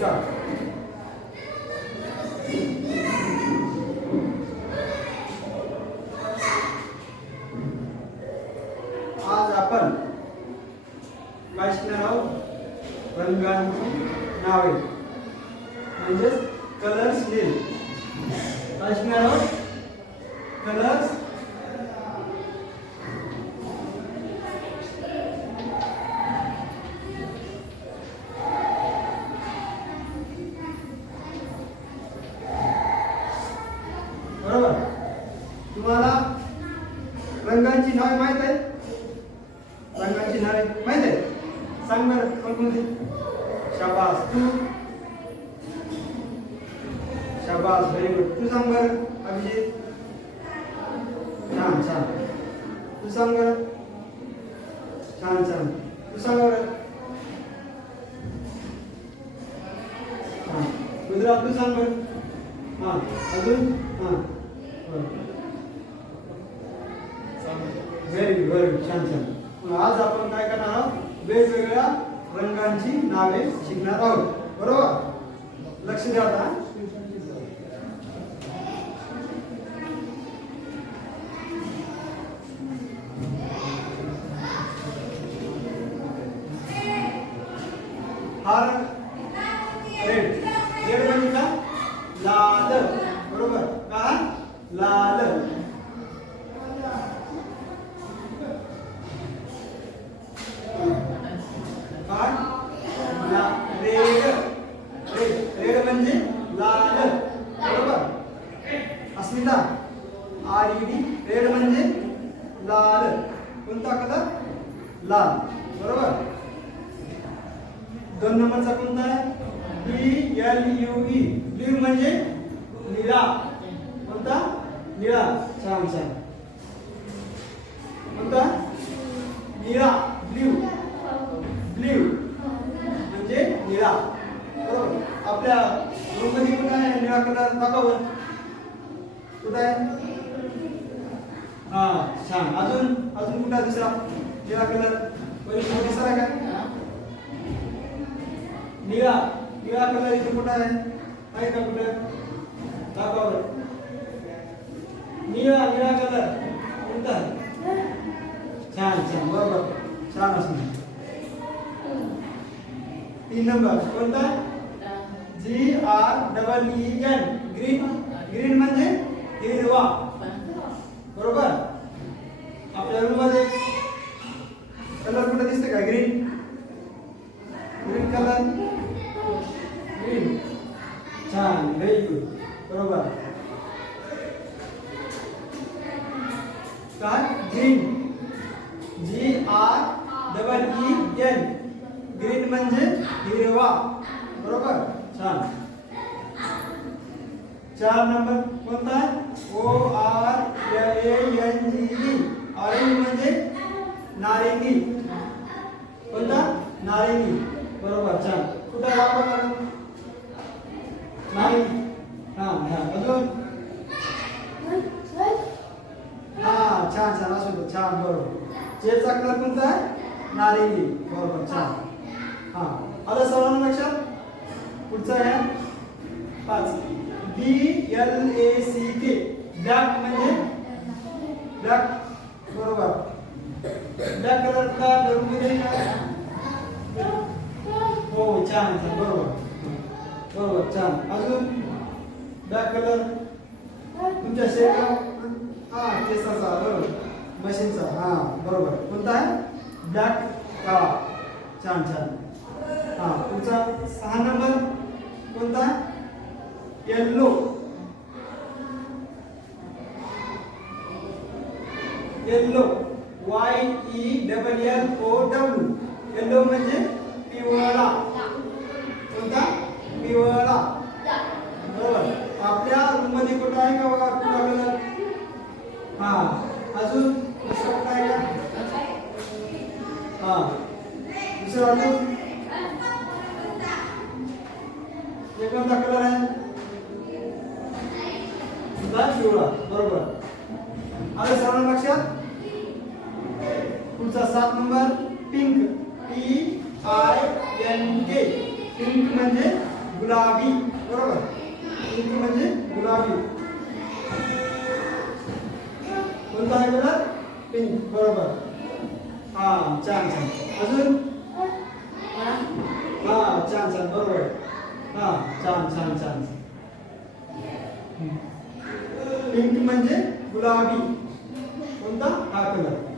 नमस्कार. आज आपण काय शिकणार आहोत रंगांची नावे. म्हणजेच कलर्स नेम काय शिकणार आहोत कलर्स बरोबर तुम्हाला रंगांची नावे माहीत आहे रंगांची नावे माहीत आहे सांग बरं कोणकोणती शाबास तू. शाबास व्हेरी गुड तू सांग बरं अभिजित. छान छान. तू सांग बरं. छान छान. तू सांग बरं. हां. गुजरात तू सांग बरं. हां अजून? हां. व्हेरी गुड व्हेरी गुड छान. छान आज आपण काय करणार आहोत? वेगवेगळ्या रंगांची नावे शिकणार आहोत. बरोबर? लक्ष द्या आता. हा रंग रेड रेड म्हणजे का लाल बरोबर का लाल काय ला रेड रेड रेड म्हणजे लाल बरोबर Asmita R E D red म्हणजे लाल. कोणता कलर? लाल. बरोबर? दोन नंबरचा कोणता आहे? B L U E. Blue म्हणजे निळा. कोणता? निळा. छान छान. कोणता? निळा. ब्ल्यू. ब्ल्यू. म्हणजे निळा. बरोबर? आपल्या रूममध्ये कुठं आहे? निळा कलर दाखव कुठं आहे? हा छान. अजून अजून कुठं आहे दुसरा? निळा कलर पहिला दिसला का? निळा निळा कलर इथे कुठं आहे? आहे का कुठं? दाखवा बरं निळा निळा कलर कोणता? छान छान. बरोबर. छान असणार तीन नंबर. कोणता? G R double E N green green म्हणजे हिरवा. बरोबर? आपल्या मध्ये कलर कुठे दिसते का? ग्रीन ग्रीन कलर ग्रीन छान. व्हेरी गुड बरोबर. काय green G R double E N green म्हणजे हिरवा. बरोबर? छान. चार नंबर कोणता? O R A N G E orange म्हणजे नारिंगी. कोणता? नारिंगी. बरोबर छान. कुठं वापर नारिंगी. हा हा अजून? हा छान छान. असू दे छान बरोबर. जेचा कलर कोणता आहे नारिंगी. बरोबर छान. हा. आलं सर्वांना लक्षात? पुढचा आहे. पाच. B L A C K black म्हणजे? ब्लॅक बरोबर. ब्लॅक कलरचा गरमी हो छान छान बरोबर बरोबर छान अजून ब्लॅक कलर तुमच्या शेतात हा केसाचा बरोबर मशीनचा हा. बरोबर कोणता आहे ब्लॅक काळा छान छान हा तुमचा सहा नंबर कोणता yellow yellow Y E double L O W yellow म्हणजे पिवळा. कोणता? पिवळा. बरोबर. आपल्या रूममध्ये कुठं आहे का बघा? पिवळा कलर हा. अजून दुसरं कुठं आहे का? हा. दुसरं अजून? हे कोणता कलर आहे पिवळा. बरोबर. आता सर्वांना लक्षात? पुढचा सात number pink P I N K pink म्हणजे गुलाबी बरोबर? पिंक म्हणजे गुलाबी. कोणता आहे कलर पिंक बरोबर. हा छान छान. अजून? हा छान छान बरोबर. हा छान छान छान. पिंक म्हणजे गुलाबी. कोणता? हा कलर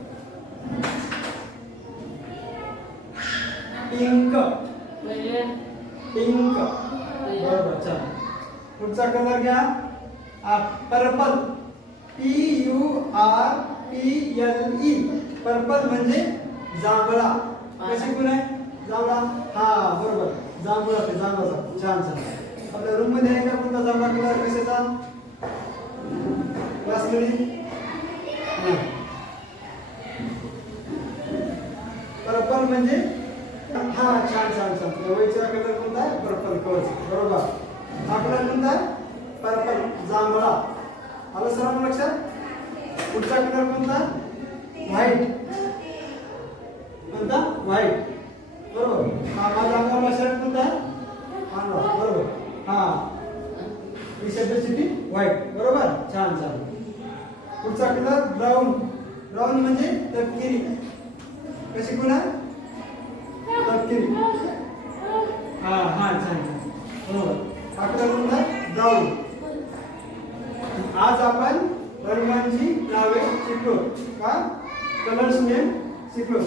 पिंक बरोबर छान पुढचा कलर घ्या purple P U R P L E purple म्हणजे जांभळा कशी गुण आहे जांभळा हा बरोबर जांभळा ते जांभळा छान छान आपल्या रूम मध्ये आहे का कोणता जांभळा कलर कशाचा क्लासमध्ये पर्पल म्हणजे हा छान छान छान. गवळीचा कलर कोणता आहे? पर्पल कवच बरोबर. हा कलर कोणता आहे? पर्पल जांभळा. आलं सर्वांना लक्षात? पुढचा कलर कोणता? व्हाईट. कोणता? व्हाईट. बरोबर. हा माझा अंगावरला शर्ट कोणता आहे? पांढरा. बरोबर. हा. ही शब्दचिठी व्हाईट. बरोबर? छान छान. पुढचा कलर ब्राऊन. ब्राऊन म्हणजे तपकिरी. कशी गुण आहे? हा हा छान छान बरोबर हा आज आपण रंगांची नावे शिकलो. का? कलर्स नेम शिकलो.